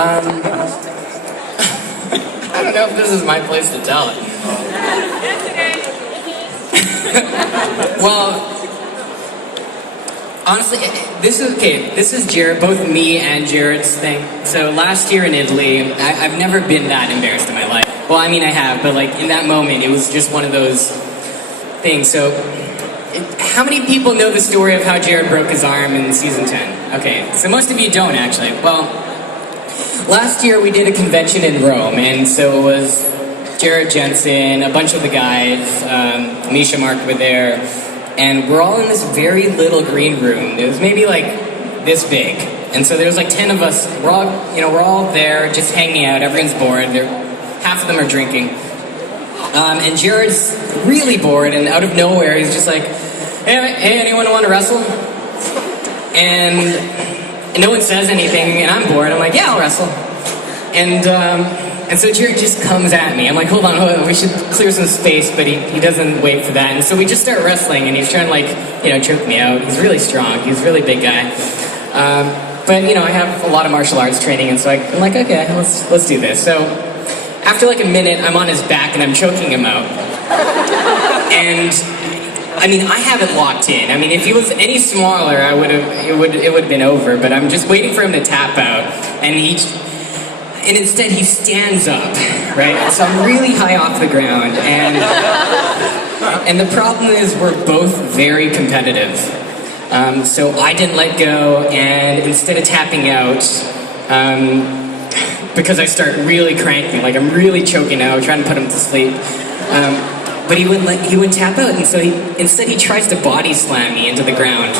I don't know if this is my place to tell it. Well, honestly, this is Jared, both me and Jared's thing. So last year in Italy, I've never been that embarrassed in my life. Well, I mean, I have, but like in that moment, it was just one of those things. So, how many people know the story of how Jared broke his arm in season 10? Okay, so most of you don't actually. Well, last year we did a convention in Rome, and so it was Jared, Jensen, a bunch of the guys, Misha, Mark were there, and we're all in this very little green room. It was maybe like this big, and so there was like 10 of us. We're all there, just hanging out. Everyone's bored. Half of them are drinking, and Jared's really bored, and out of nowhere he's just like, "Hey, anyone want to wrestle?" And no one says anything, and I'm bored. I'm like, "Yeah, I'll wrestle." And so Jared just comes at me. I'm like, hold on, we should clear some space, but he doesn't wait for that. And so we just start wrestling, and he's trying to choke me out. He's really strong. He's a really big guy. But I have a lot of martial arts training, and so I'm like, okay, let's do this. So after like a minute, I'm on his back, and I'm choking him out. And I mean, I have it locked in. I mean, if he was any smaller, it would have been over. But I'm just waiting for him to tap out, and instead he stands up, right? So I'm really high off the ground, and the problem is we're both very competitive. So I didn't let go, and instead of tapping out, because I start really cranking, like I'm really choking out, trying to put him to sleep. But he wouldn't tap out, and so instead he tries to body slam me into the ground.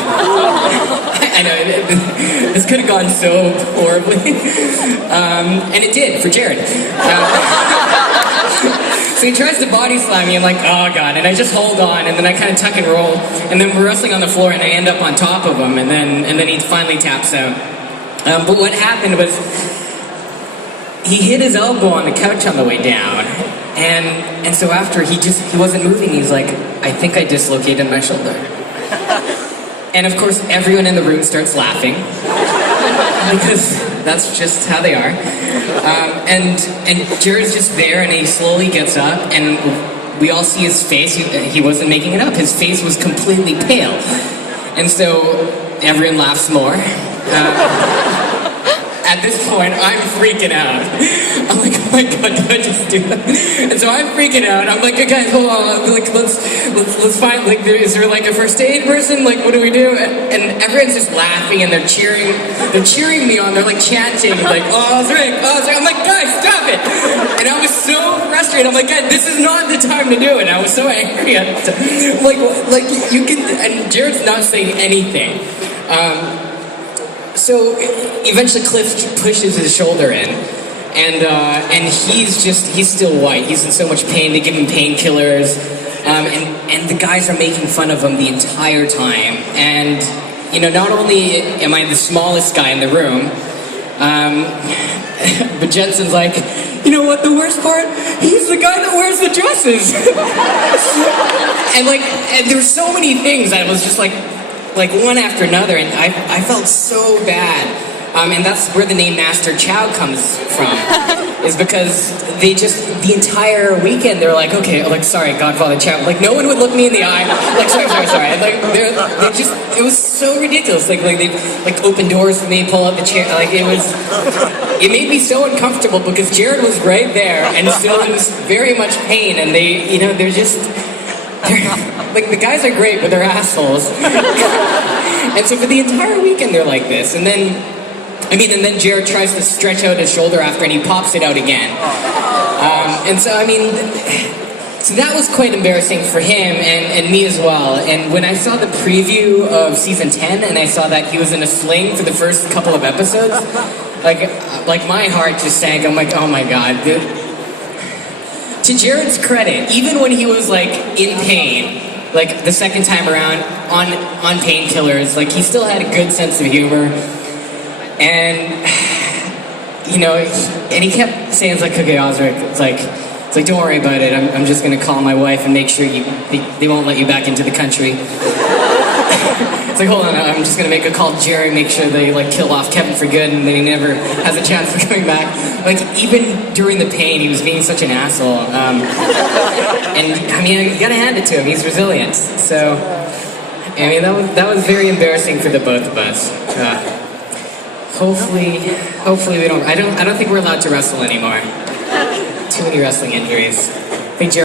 I know, this could have gone so horribly. And it did, for Jared. So he tries to body slam me, I'm like, oh god, and I just hold on, and then I kind of tuck and roll, and then we're wrestling on the floor, and I end up on top of him, and then he finally taps out. But what happened was, he hit his elbow on the couch on the way down, and so after he wasn't moving, he's like, I think I dislocated my shoulder. And of course, everyone in the room starts laughing, because that's just how they are. And Jared's just there, and he slowly gets up, and we all see his face. He wasn't making it up. His face was completely pale. And so everyone laughs more. At this point, I'm freaking out. I'm like, oh my god, did I just do that? And so I'm freaking out. I'm like, okay, guys, hold on. Like, let's find. Like, is there like a first aid person? Like, what do we do? And everyone's just laughing, and they're cheering me on. They're like chanting, like, oh, OSRIC, OSRIC. I'm like, guys, stop it! And I was so frustrated. I'm like, guys, this is not the time to do it. And I was so angry. I'm like you can. And Jared's not saying anything. So eventually Cliff pushes his shoulder in, and he's still white. He's in so much pain. They give him painkillers, and the guys are making fun of him the entire time. And not only am I the smallest guy in the room, but Jensen's like, you know what? The worst part? He's the guy that wears the dresses. and there were so many things that was just like one after another, and I felt so bad. And that's where the name Master Chow comes from, is because the entire weekend, they're like, okay, like, sorry, Godfather Chow. Like, no one would look me in the eye. Like, sorry. Like, it was so ridiculous. Like they open doors for me, pull out the chair. Like, it made me so uncomfortable because Jared was right there and still in very much pain, and like, the guys are great, but they're assholes. And so for the entire weekend, they're like this. And then Jared tries to stretch out his shoulder after, and he pops it out again. So that was quite embarrassing for him and me as well. And when I saw the preview of season 10, and I saw that he was in a sling for the first couple of episodes, like my heart just sank. I'm like, oh my god, dude. To Jared's credit, even when he was like in pain, like the second time around on painkillers, like he still had a good sense of humor, and and he kept saying, it's like, okay, OSRIC, it's like don't worry about it. I'm just gonna call my wife and make sure they won't let you back into the country. It's like, hold on, I'm just gonna make a call to Jerry, make sure they like kill off Kevin for good, and then he never has a chance of coming back. Like even during the pain, he was being such an asshole. And I mean, you gotta hand it to him. He's resilient. So, I mean, that was very embarrassing for the both of us. Hopefully we don't. I don't think we're allowed to wrestle anymore. Too many wrestling injuries. I think Jerry